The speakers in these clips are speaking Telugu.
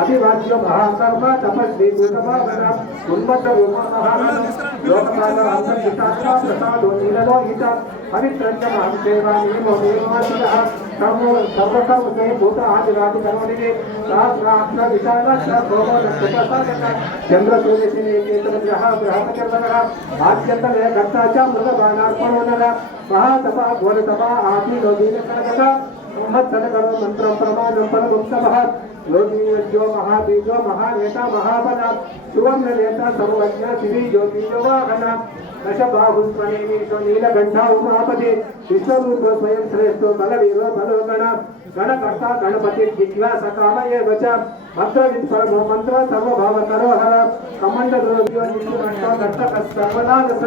अभिवाच्य महाकर्म तपस्वी भूतभावन उन्मत्त रूपमहान लोककाल अंतर्हितात्मा प्रसादो नीललोहित पवित्रञ्च महं सेवामि मोमेवासिनः सर्वकर्मके भूत आदिरादिकर्मणि सहस्राक्ष विशालक्ष भोगोदस्तुपसादक चन्द्रसूर्यसेनेकेतनग्रह बृहत्कर्मणः आद्यन्तले कर्ता च मृगबाणार्पणोनः महातपः घोरतपः आदिलो दीनकर्मक मत्सनकरो मंत्रं प्रमाणं परगुप्तमः योगीयो महाबीजो महानेता महाबल सुवर्णनेता सर्वज्ञ शिवी ज्योतिजवाहन दशबाहुस्वनेमीशो नीलकण्ठ उमापति विश्वरूपो स्वयं श्रेष्ठो बलवीरो बलोगण गणकर्ता गणपति जिज्ञासकाम एव च मंत्रवित् परमो मंत्र सर्वभावकरो हर कमण्डलोऽव्यो नित्यो दत्तकस्तर्वनादस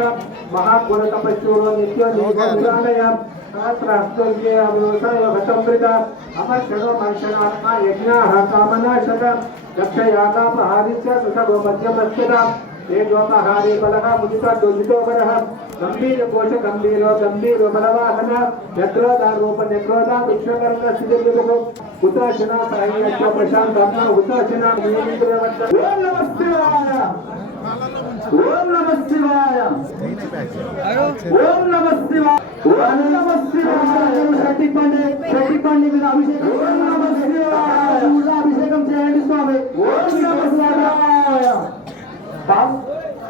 महाकुलतपश्चूरो नित्यो निरालय सहस्रास्तोल्ये अवलोकयो घटमृता अमर्षणो मर्षणात्मा यज्ञाः कामनाशक दक्षयागापहारिश्च सुषभो मध्यमस्थिता तेजोपहारी बलः मुदिता दोजितो बलः गंभीर कोश गंभीरो गंभीरो बलवाहन यक्रोधारूप नेक्रोधा विश्वकर्ण सिद्धिको उताशना साहित्य प्रशांतात्मा उताशना नियमित्रवत्त ओम नमः शिवाय ओम नमः शिवाय ओम नमः शिवाय ओम नमः शिवाय शक्ति पंडे మీద అభిషేకం ఓం నమః శివాయ అభిషేకం చేయండి స్వామి ఓం నమః శివాయ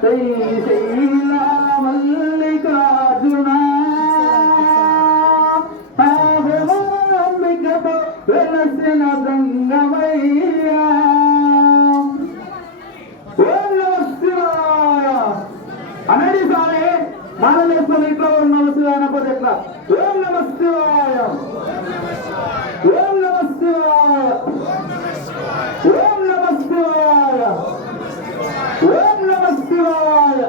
శ్రీశైల మల్లికార్జున పావమాంబికతో వెలసిన గంగమయ్య ఓం నమః శివాయ అనండి స్వామి మానవేశ్వర ఇంట్లో ఓం నమః శివాయ అనకపోతే ఎట్లా ఓం నమః శివాయ ఓం నమః శివాయ ఓం నమః శివాయ ఓం నమః శివాయ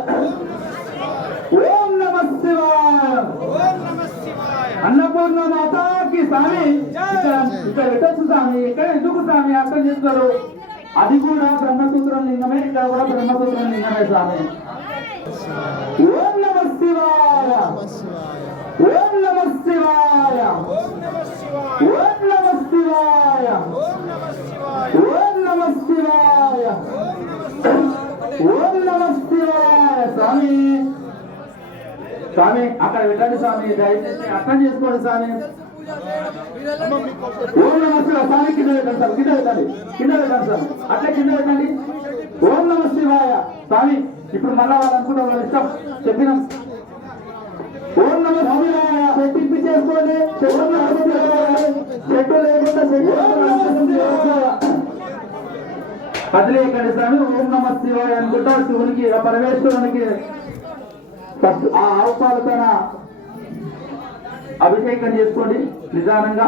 ఓం నమః శివాయ అన్నపూర్ణ మాతాకి స్వామి ఇక్కడ పెట్టచ్చు స్వామి ఇక్కడ ఎందుకు స్వామి అర్థం చేస్తారు అది కూడా బ్రహ్మసూత్రం లింగమే ఇక్కడ కూడా బ్రహ్మసూత్రం లింగమే స్వామి ఓం నమః శివాయ ఓం నమః శివాయ ఓం నమః శివాయ ఓం నమః శివాయ ఓం నమః శివాయ స్వామి స్వామి అక్కడ పెట్టండి స్వామి దయచేసి అర్థం చేసుకోండి స్వామి ఓం నమః శివాయ స్వామి కింద పెట్టండి సార్ కింద పెట్టండి సార్ అట్లా కింద పెట్టండి ఓం నమః శివాయ స్వామి ఇప్పుడు మళ్ళా వాళ్ళు అనుకుంటారు వాళ్ళ ఇష్టం చెప్పినాం ఓం నమః శివాయ పెట్టింపి చేసుకోండి ఓం నమః శివాయ చెట్టు లేకుండా కదిలేకండి స్వామి ఓం నమః శివాయ అనుకుంటా శివునికి పరమేశ్వరునికి ఆ ఆవుపాలతో అభిషేకం చేసుకోండి నిదానంగా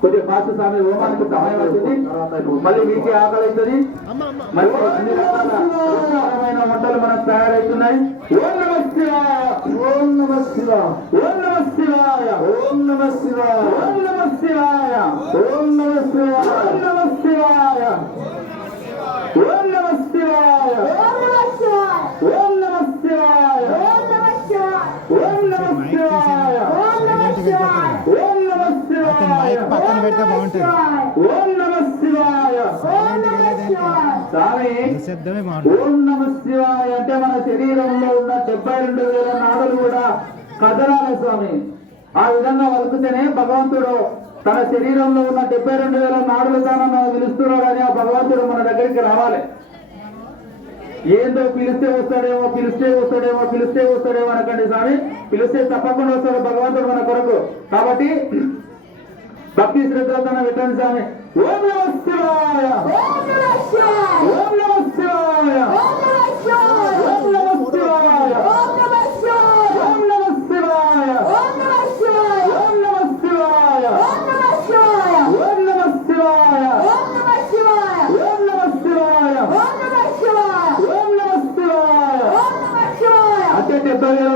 కొద్దిగా ఫాస్ట్ స్వామి హోమానికి సమయం అవుతుంది మళ్ళీ మీకే ఆకలి అవుతుంది మళ్ళీ అన్ని రకాల వంటలు మనకు తయారవుతున్నాయి ఓం నమః శివాయ ఓం నమః శివాయ ఓం నమః శివాయ ఓం నమః శివాయ ఓం నమః శివాయ ఓం నమః శివాయ ఓం నమః శివాయ ఓం నమః శివాయ ఓం నమః శివాయ ఓం నమః శివాయ ఓం నమః శివాయ ఓం నమః శివాయ ఓం నమః శివాయ పక్కన పెడితే బాగుంటుంది ఓం నమః శివాయ స్వామి ఓం నమః శివాయ అంటే మన శరీరంలో ఉన్న 72,000 నాడులు కూడా కదలాలి స్వామి ఆ విధంగా వలుకుతేనే భగవంతుడు తన శరీరంలో ఉన్న 72,000 నాడులు తాను పిలుస్తున్నాడు అని ఆ భగవంతుడు మన దగ్గరికి రావాలి ఏందో పిలిస్తే వస్తాడేమో అనకండి స్వామి పిలిస్తే తప్పకుండా వస్తాడు భగవంతుడు మన కొరకు కాబట్టి భక్తి శ్రద్ధలతో పెట్టండి స్వామి ఓం నమః శివాయ ఓం నమః శివాయ ఓం నమః శివాయ ఓం నమః శివాయ ఓం నమః శివాయ ఓం నమః శివాయ ఓం నమః శివాయ ఓం నమః శివాయ ఓం నమః శివాయ ఓం నమః శివాయ ఓం నమః శివాయ ఓం నమః శివాయ ఓం నమః శివాయ ఓం నమః శివాయ ఓం నమః శివాయ అంటే 70,000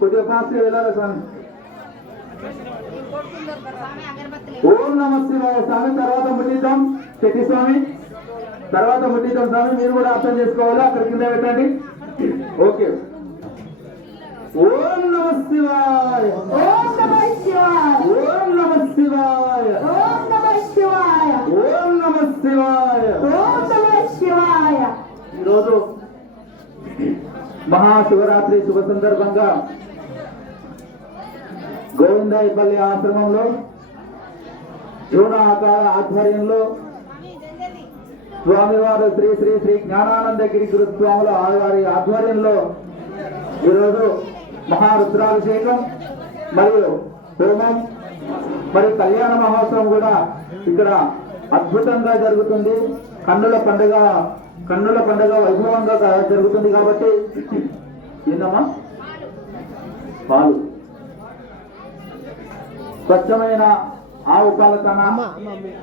కొద్దిగా ఫాస్ట్ వెళ్ళాలి స్వామి. ఓం నమ శివాయ స్వామి. తర్వాత ముట్టిద్దాం చెట్టి స్వామి, తర్వాత ముట్టిద్దాం స్వామి. మీరు కూడా అర్థం చేసుకోవాలి, అక్కడ కింద పెట్టండి. ఓకే. ఓం నమ శివాయ. ఓం నమ శివాయ. ఓం నమ శివాయ. ఓం నమ శివాయ. ఓం నమ శివాయ. ఓం నమ శివాయ. ఈరోజు మహాశివరాత్రి శుభ సందర్భంగా గోవిందాయపల్లి ఆశ్రమంలో జూన ఆధ్వర్యంలో స్వామివారు శ్రీ శ్రీ శ్రీ జ్ఞానానందగిరి గురుస్వాముల వారి ఆధ్వర్యంలో ఈరోజు మహారుద్రాభిషేకం మరియు హోమం మరియు కళ్యాణ మహోత్సవం కూడా ఇక్కడ అద్భుతంగా జరుగుతుంది. కన్నుల పండుగ వైభవంగా జరుగుతుంది. కాబట్టి ఏందమ్మా పాలు స్వచ్ఛమైన ఆవు పాలతన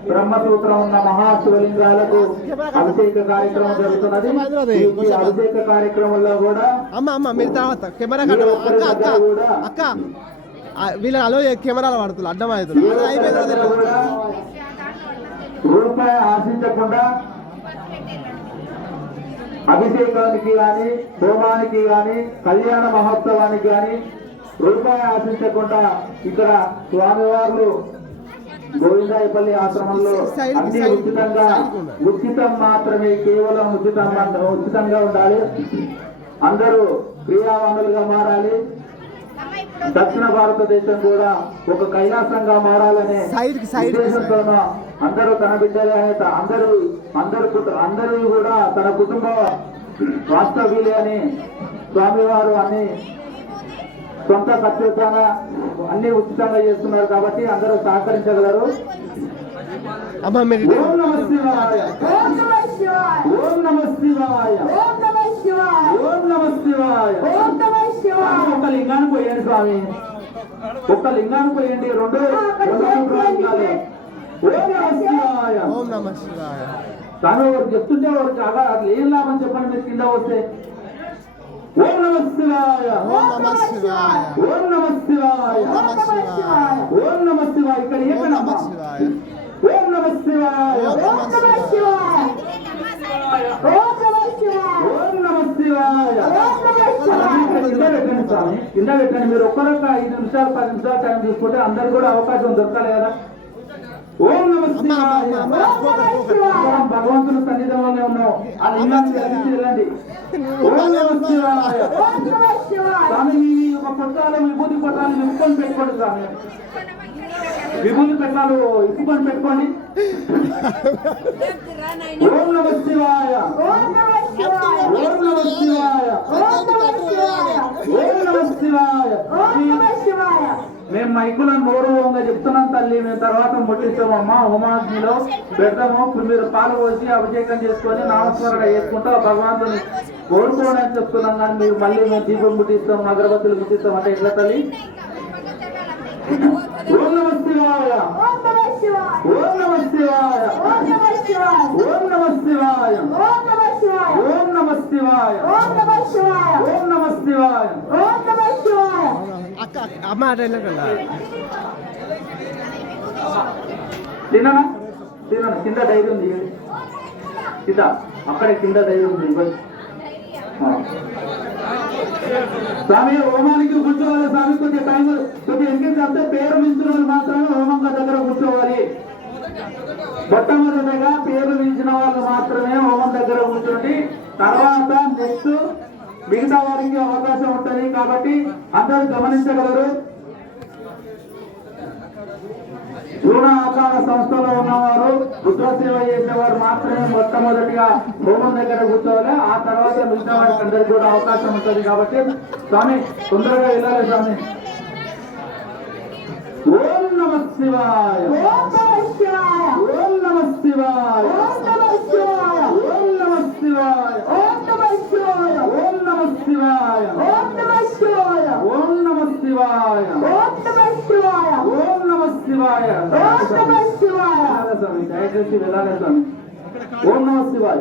బ్రహ్మసూత్రం ఉన్న మహాశివలింగాలకు అభిషేక కార్యక్రమం జరుగుతున్నది. ఈ అభిషేక కార్యక్రమంలో కూడా అక్క వీళ్ళని అలో కెమెరాలు వాడుతున్నారు అడ్డం అవుతుంది. రూపాయి ఆశించకుండా అభిషేకానికి గాని హోమానికి గాని కళ్యాణ మహోత్సవానికి గాని రూపాయి ఆశించకుండా ఇక్కడ స్వామివార్లు గోవిందాయపల్లి ఆశ్రమంలో అన్ని ఉచితం మాత్రమే, కేవలం ఉచితంగా ఉండాలి. అందరూ క్రియావానులుగా మారాలి. దక్షిణ భారతదేశం కూడా ఒక కైలాసంగా మారాలనే ఉద్దేశంతోనూ అందరూ తన బిడ్డలే, అందరూ కూడా తన కుటుంబ వాస్తవ్యులే అని స్వామివారు అన్ని సొంత ఖర్చుతోన అన్ని ఉచితంగా చేస్తున్నారు. కాబట్టి అందరూ సహకరించగలరు. ఓం నమ శివాయ. ఓం నమ శివాయ. ఓం నమ శివాయ. ఓం నమ శివాయ. ఓం నమ శివాయ. ఓం నమ శివాయ. ఒక లింగాన్ని పోయండి స్వామి, ఒక్క లింగాన్ని పోయండి. రెండు లింగాలు. ఓం నమ శివాయ. ఓం నమ శివాయ. స్వామి వారు చెప్తుంటే వారికి అలా అది ఏం లాభం చెప్పండి. మీరు కింద వస్తే ఓం నమ శివాయ. ఓం నమ శివాయ. ఓం నమ శివాయ. ఓం నమ శివాయ. ఓం నమ శివాయ. ఇక్కడ ఓం నమ ఏకనమ్మా. శివాయ. ఓం నమ శివాయ. ఓం ఓం నమ శివాయ. ఓం నమ శివాయ. ఓం నమ శివాయ. ఓం నమ శివాయ. కింద పెట్టండి స్వామి, కింద పెట్టండి. మీరు ఒక్కరొక్క 5 నిమిషాలు 10 నిమిషాలు టైం తీసుకుంటే అందరు కూడా అవకాశం దొరకాలి కదా. ఓం నమ శివాయ. ఓం నమ శివాయ. మనం భగవంతుని సన్నిధానంలో ఉన్నాం. ఆ లింగాన్ని కలిసి వెళ్ళండి. ఓం నమ శివాయ. ఓం నమ శివాయ. స్వామి ఈ ఒక పొట్టాలు విభూతి పొట్టాలు ఇప్పుకొని పెట్టుకోండి స్వామి. విభూతి పెట్టాలు ఇప్పుకొని పెట్టుకోండి. ఓం నమ శివాయ. ఓం నమ శివాయ. ఓం నమ శివాయ. ఓం నమ శివాయ. ఓం నమ శివాయ. ఓం నమ శివాయ. మేము మైకులను గౌరవంగా చెప్తున్నాం తల్లి. మేము తర్వాత ముట్టిస్తామమ్మా. హోమాగ్నిలో పెడతాము. మీరు పాలు పోసి అభిషేకం చేసుకొని నామస్మరణ చేసుకుంటూ భగవంతుని కోరుకోండి అని చెప్తున్నాం. కానీ మీరు మళ్ళీ మేము దీపం ముట్టిస్తాం, అగరబత్తులు ముట్టిస్తాం అంటే ఎట్లా తల్లి? ఓం నమ శివాయ. ఓం నమ శివాయ. ఓం నమ శివాయ. ఓం నమ శివాయ. ఓం నమ శివాయ. ఓం నమ శివాయ. ఓం నమ శివాయ. ఓం నమ శివాయ. ఓం నమ శివాయ. ఓం నమ శివాయ. అక్క అమ్మ అటెండ్ తిననా తినను. కింద డైరీ ఉంది కింద, అక్కడే కింద డైరీ ఉంది. స్వామి హోమానికి కూర్చోవాలి. స్వామి కొద్దిగా టైం కొద్దిగా ఎందుకంటే అంతే పేరు మించిన వాళ్ళు మాత్రమే హోమంగా దగ్గర కూర్చోవాలి. మొట్టమొదటిగా పేరు మించిన వాళ్ళు మాత్రమే హోమం దగ్గర కూర్చోండి. తర్వాత నెక్స్ట్ మిగతా వారికి అవకాశం ఉంటుంది. కాబట్టి అందరూ గమనించగలరు. ఆకార సంస్థలో ఉన్నవారు రుద్రసేవ చేసేవారు మాత్రమే మొట్టమొదటిగా హోమం దగ్గర కూర్చోవాలి. ఆ తర్వాత మిగతా వారికి అందరికి కూడా అవకాశం ఉంటుంది. కాబట్టి స్వామి తొందరగా వెళ్ళాలి స్వామి. ఓం నమ శివాయ. ఓం నమ శివాయ. ఓం నమ శివాయ. ఓం నమ శివాయ. ఓం నమ శివాయ. ఓం నమ శివాయ. ఓం నమ శివాయ. ఓం నమ శివాయ. ఓం నమ శివాయ. ఓం నమ శివాయ. ఓం నమ శివాయ. ఓం నమ శివాయ. స్వామి దయచేసి వెళ్ళాలి స్వామి. ఓం నమ శివాయ.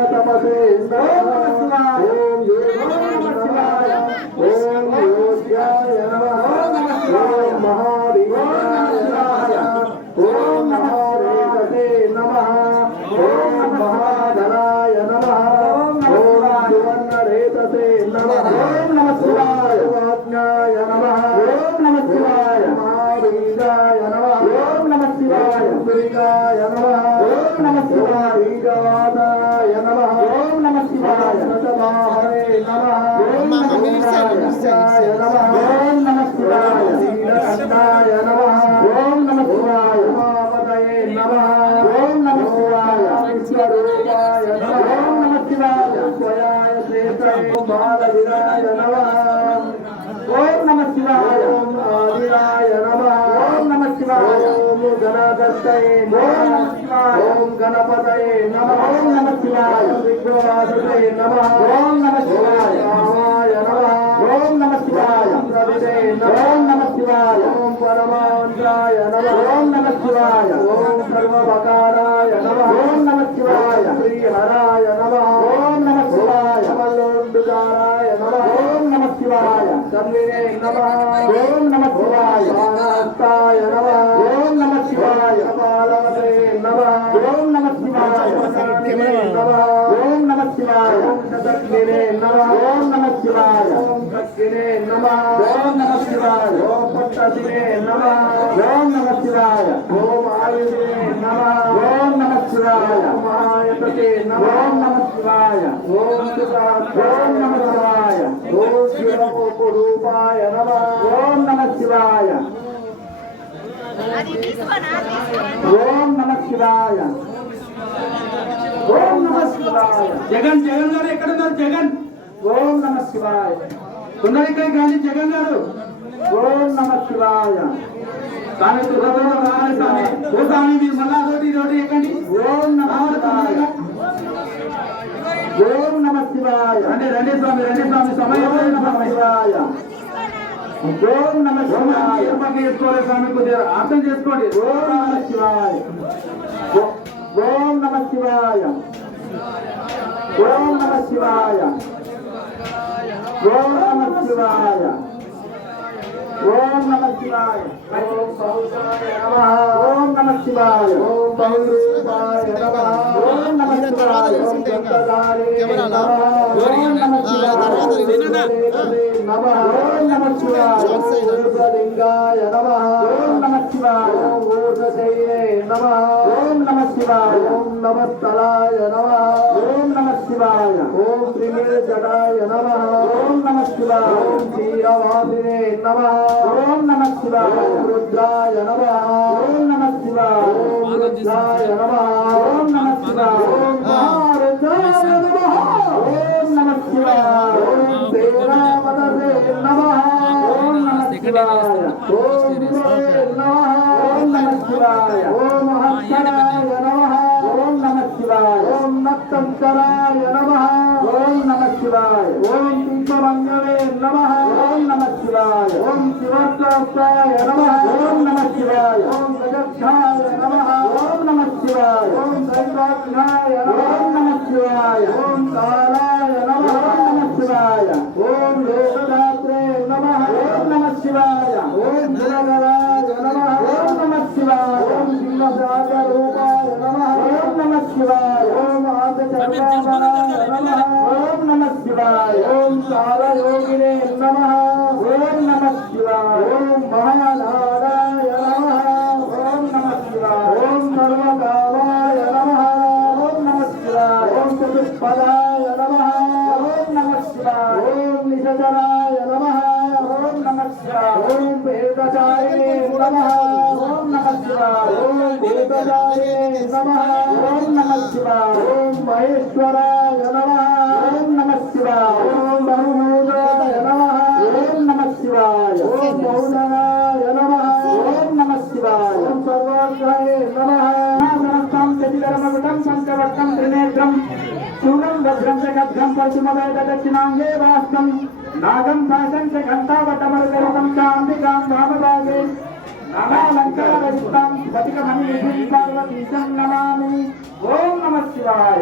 శ్రీహరే నమః ఓం యోగాయ ఓం యోగ్యాయ నమః ఓం మహావీరాయ ఓం మహారేతసే నమః ఓం మహాధరాయ నమః ఓం సువర్ణరేతసే నమః ఓం నమః శివాయ వాజ్ఞాయ నమః ఓం నమః శివాయ మహావీరాయ నమః ఓం నమః శివాయ శ్రీగాయ నమః ఓం నమః శివాయ వీరవాదాయ నమః ఓం నమః శివాయ సతమాహరే నమః ఓం నమః శివాయ నమః ఓం నమః శివాయ శ్రీకంఠాయ నమః ఓం నమః శివాయ ఉమాపతయే నమః ఓం నమః శివాయ విశ్వరూపాయ నమః ఓం నమః శివాయ స్వయాయ శ్రేష్ఠాయ బాలవిరాయ నమః ఓం నమః శివాయ ఓం ఆదిరాయ నమః ఓం నమః శివాయ ఓం గణాధస్తయే నమః ఓం గణపతయే నమః ఓం నమః శివాయ విఘ్నవాసుదే నమః ఓం నమః శివాయ రామాయ నమః ఓం నమః శివాయ ప్రవిదే నమః ఓం నమః శివాయ ఓం పరమాంద్రాయ నమః ఓం నమః శివాయ ఓం సర్వభకారాయ నమః ఓం నమః శివాయ శ్రీహరాయ నమః ఓం నమః శివాయ మల్లోండుదారాయ నమః ఓం నమః శివాయ కర్ణినే నమః ఓం నమః శివాయ బాణహస్తాయ నమః ఓం నమః శివాయ కపాలవతే నమః ఓం నమః శివాయ నమః ఓం నమః శివాయ శతగ్నినే నమః ఓం నమః శివాయ ఓం భక్తినే నమః ఓం నమః శివాయ ఓం పట్టదినే నమః ఓం నమః శివాయ ఓం ఆయుధే నమః ఓం నమః శివాయ మహాయతతే నమః ఓం నమః శివాయ ఓం ఓం నమః శివాయ ఓం శివరూపాయ నమః ఓం నమః శివాయ ఓం నమః శివాయ ఓం నమః శివాయ జగన్ గారు ఎక్కడున్నారు జగన్ ఓం నమః శివాయ సుందరికై గాంధీ జగన్ గారు ఓం నమః శివాయ స్వామి తులగోడ రావాలి స్వామి ఓ స్వామి మీరు మళ్ళా రోటి ఎక్కండి ఓం నమః శివాయ ఓం నమః శివాయ రండి స్వామి సమయం నమః శివాయ ఓం నమః శివాయ చేసుకోవాలి స్వామి కొద్దిగా అర్థం చేసుకోండి ఓం నమః శివాయ ఓం నమః శివాయ ఓం నమః శివాయ ఓం నమః శివాయ ఓం నమః శివాయ ఓం సహస్రాయ నమః ఓం నమః శివాయ ఓం బహురూపాయ నమః ఓం నమః శివాయ ఓం గంగాధారే నమః ఓం నమః శివాయ నమః ఓం నమః శివాయ లింగాయ నమః ఓం నమః శివాయ ఓం ఊర్ధశయే నమః ఓం నమః శివాయ ఓం నమఃస్థలాయ నమః ఓం నమః శివాయ ఓం త్రిమేజడాయ నమః ఓం నమః శివాయ ఓం క్షీరవాసినే నమః ఓం నమః శివాయ ఓం రుద్రాయ నమః ఓం నమః శివాయ ఓం రుద్రాయ నమః ఓం నమః శివాయ ఓం మహారుద్రాయ నమః ఓం నమః శివాయ ఓం దేవనామదే నమః ఓం నమః శివాయ ఓం గురవే నమః ఓం నమః శివాయ ఓం మహత్తరాయ నమః ఓం నమః శివాయ ఓం నక్తంకరాయ నమః ఓం నమః శివాయ ఓం దీపమంగళే నమః ఓం నమః శివాయ ఓం శివస్వాయ నమః ఓం నమః శివాయ ఓం గజక్షాయ నమః ఓం నమః శివాయ ఓం దైవాజ్ఞాయ ఓం నమః శివాయ ఓం కాలాయ నమః ఓం నమః శివాయ ఓం లోకదాత్రే నమః ఓం నమః శివాయ ఓం గుణగణాయ నమః ఓం నమః శివాయ ఓం సింహసాగ రూపాయ నమః ఓం నమః శివాయ ఓం ఆదిచర్మాయ నమః ఓం నమః శివాయ ఓం కాలయోగినే నమః ఓం నమః శివాయ ఓం మహానారాయ నమః ఓం నమః శివాయ ఓం సర్వకామాయ నమః ఓం నమః శివాయ ఓం చతుష్పదాయ నమః ఓం నమః శివాయ ఓం నిశచరాయ నమః ఓం నమః శివాయ ఓం వేదచారిణే నమః ఓం నమః శివాయ ఓం వేదచారిణే నమః ఓం నమః శివాయ ఓం మహేశ్వరాయ నమః ఓం నమః శివాయ ఓం బహుమూలాయ నమః ఓం నమః శివాయ ఓం మౌననాయ నమః ఓం నమః శివాయ ఓం సర్వార్థాయ నమః నమస్తం చతికరమగుటం పంచవక్తం త్రినేత్రం శూలం భద్రం చ ఖడ్గం పరశుమవేద దక్షిణాంగే వాస్తం నాగం భాసం చ ఘంటావటమరుగరుకం చాంబికాం వామభాగే నామాలంకారయుక్తం స్ఫటికమణినిధిం పార్వతీశం నమామి ఓం నమః శివాయ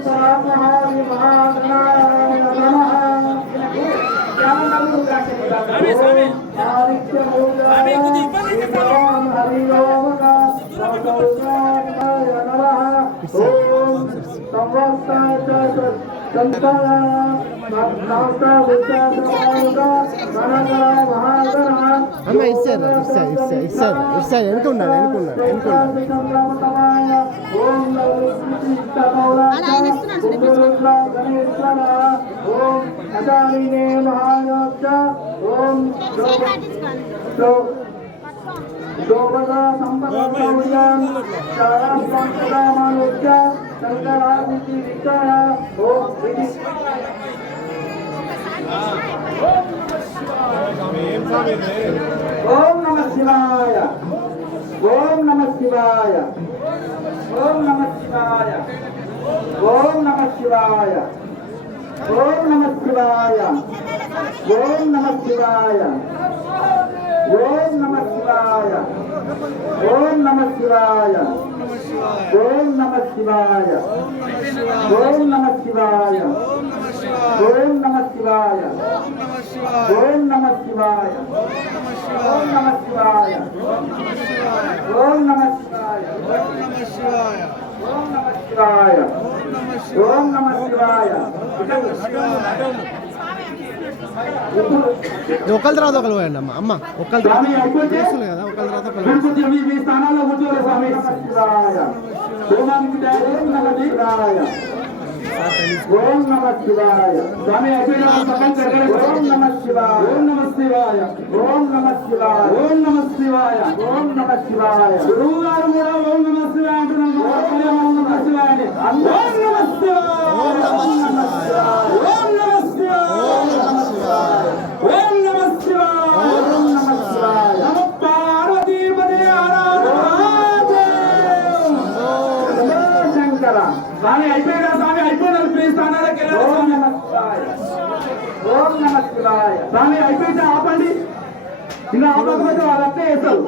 సామహారి మహాగణాయ నమః అమ్మ ఇస్తారు ఎనుకున్నాడు ఓం నమః శివాయ ఓం నమః శివాయ ఓం నమః శివాయ ఓం నమః శివాయ ఓం నమః శివాయ ఓం నమః శివాయ ఓం నమః శివాయ ఓం నమః శివాయ ఓం నమః శివాయ ఓం నమః శివాయ ఓం నమః శివాయ ఓం నమః శివాయ ఓం నమః శివాయ ఓం నమః శివాయ ఓం నమః శివాయ ఓం నమః శివాయ ఒకళ్ళ తర్వాత ఒకరు పోయండి అమ్మ ఒకళ్ళ తర్వాత చేస్తుంది కదా ఒకళ్ళ తర్వాత ఒకళ్ళు మీ స్థానాల్లో కూర్చోవాలి స్వామి శివాయ హోమానికి ఓం నమః శివాయ ఓం నమః శివాయ స్వామి ఓం నమః శివాయ ఓం నమః శివాయ ఓం నమః శివాయ ఓం నమః శివాయ ఓం నమః శివాయ గురువు గారు కూడా ఓం నమః శివాయ అంటున్నారు ఓం నమః శివాయ ఓం నమః శివాయ ఓం నమః శివాయ ఓం నమః శివాయ ఓం నమః శివాయ ఓం నమః శివాయ ఓం నమః శివాయ నమ పార్వతీపదే శంకర స్వామి అయిపోయినా స్వామి అయిపోయిన మీ స్థానాలకు వెళ్ళాలి ఓం నమః శివాయ ఓం నమః శివాయ స్వామి అయిపోయితే ఆపండి ఇంకా ఆపకపోతే వాళ్ళంతా వేస్తారు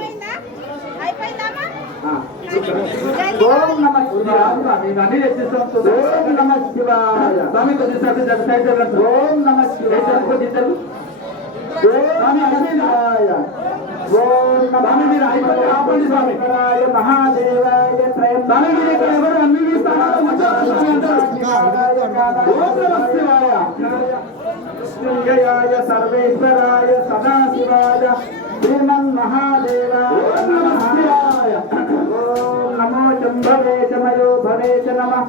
ఓం నమః శివాయ స్వామి ఇవన్నీ తెచ్చిస్తాం ఓం నమః శివాయ స్వామి కొద్దిసేపు సైడ్ ఓం నమః శివాయ కొద్దిసేపు స్వామి అయిపోయిందాయ ఓం నమః మీరు అయిపోతే ఆపండి స్వామి మహాదేవాయ స్వామి మీరు ఇక్కడ ఎవరు అన్ని స్థానాలు ఓం నమః శివాయ మృత్యుంజయాయ సర్వేశ్వరాయ సదాశివాయ శ్రీమన్మహాదేవాయ ఓం నమః శివాయ ఓం నమో శంభవే చమయో భవే చ నమః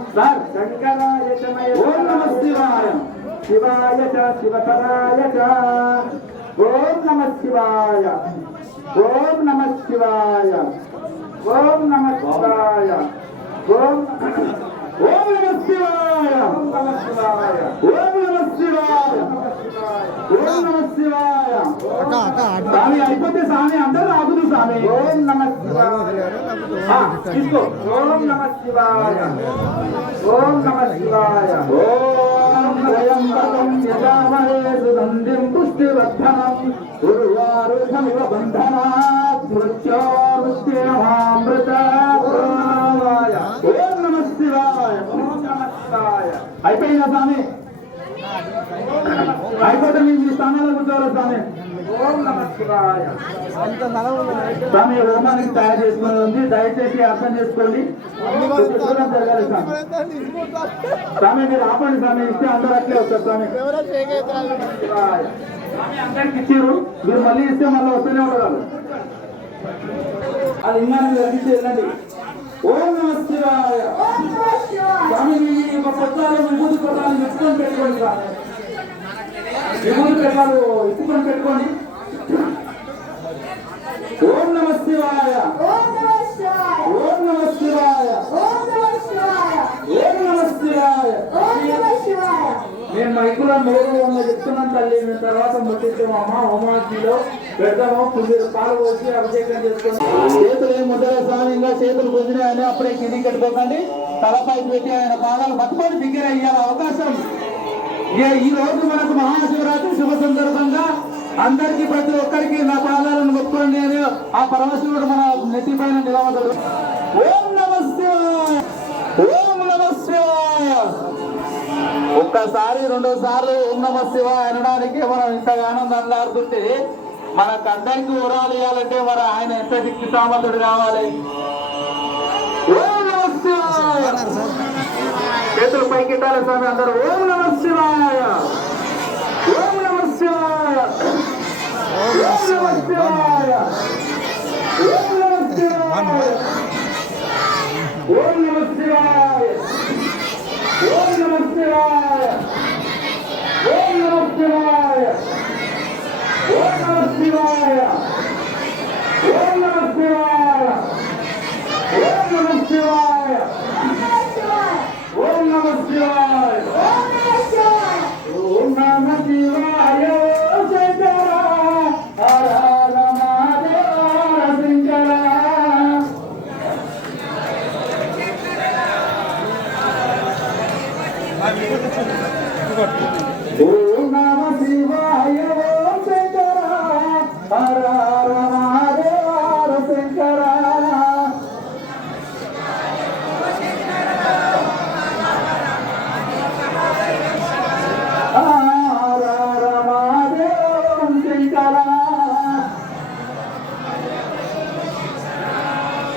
శంకరాయ చమయ ఓం నమః శివాయ శివాయ చ శివతరాయ చ ఓం నమః శివాయ ఓం నమః శివాయ ఓం నమః శివాయ ఓం ఓం నమః శివాయ ఓం నమః శివాయ ఓం నమః శివాయ ఓం నమః శివాయ స్వామి అయిపోతే స్వామి అందరూ ఆగుదు స్వామి ఓం నమః శివాయ తీసుకో ఓం నమః శివాయ ఓం నమః శివాయ ఓం త్రయంబకం యజామహే సుగంధిం పుష్టివర్ధనం ఉర్వారుకమివ బంధనాత్ మృత్యోర్ముక్తిరమామృతాత్ ఓం నమః శివాయ ఓం నమః శివాయ అయిపోయిందా స్వామి అయిపోతే మీ స్థానాల్లో కూర్చోవాలి స్వామి ఓం నమః శివాయ స్వామి హోమానికి తయారు చేసుకుని ఉంది దయచేసి అర్థం చేసుకోండి జరగాలి స్వామి స్వామి మీరు ఆపండి స్వామి ఇస్తే అందరూ అట్లే వస్తారు స్వామి శివాయ స్వామి అందరికి ఇచ్చారు మీరు మళ్ళీ ఇస్తే మళ్ళీ వస్తూనే ఉండగలరు అది ఇంకా జరిగించి వెళ్ళండి ఓం నమః శివాయ స్వామి మీ యొక్క పొద్దాలు విభూతి పొద్దాలు ఎత్తుకొని పెట్టుకోండి స్వామి విభూతి పెట్టాలు ఎత్తుకొని పెట్టుకోండి ఓం నమః శివాయ ఓం నమః శివాయ ఓం నమః శివాయ నేను మైకులో మేలు చెప్తున్నాను తల్లి మేము తర్వాత ముట్టిస్తాము అమ్మ హోమాగ్నిలో పెడతాము పుణ్యులు పాలు పోసి అభిషేకం చేసుకోండి చేతులు ఏమి ముద్దలే స్వామి ఇంకా చేతులు పొందినాయని అప్పుడే కిందికి కట్టుకోకండి తలపైకి పెట్టి ఆయన పాదాలు పట్టుకొని దగ్గర అయ్యాల అవకాశం ఈ రోజు మనకు మహాశివరాత్రి శుభ సందర్భంగా అందరికీ ప్రతి ఒక్కరికి నా పాదాలను మొక్కుకోండి అని ఆ పరమశివుడు మన నెత్తిపైన నిలవగలడు ఓం నమః శివాయ ఓం నమః శివాయ ఒక్కసారి 2 సార్లు ఓం నమ శివాయ అనడానికి మనం ఇంతగానో దండాడుతుంటే మనకు అందరికీ ఉరాలు ఇవ్వాలంటే మరి ఆయన ఎంత శక్తి సామర్థుడు కావాలి. ఓం నమ శివాయ. చేతులు పైకిట్టాలి స్వామి అందరూ. ఓం నమ శివాయ. ఓం నమ శివాయ. ఓం నమ శివాయ. ఓం నమ శివాయ. ఓం నమ శివాయ. ఓం నమ శివాయ. ఓం నమ శివాయ. ఓం నమ శివాయ. ఓం నమ శివాయ. ఓం నమ శివాయ. ఓం నమ శివాయ. ఓం నమ శివాయ. శంకర హర హర మహాదేవ శంకర. ఓం నమ శివాయ. ఓం శంకర హర హర మహాదేవ శంకర. హర హర మహాదేవ శంకర.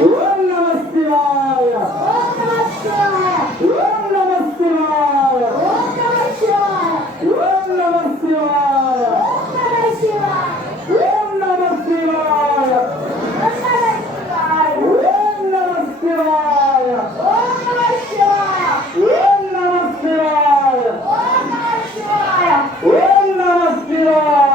ఓం నమ శివాయ. ఓం నమ శివాయ. ఓం నమ శివాయ. ఓం నమ శివాయ. ఓం నమ శివాయ. ఓం నమ శివాయ. ఓం నమ శివాయ. ఓం నమ శివాయ.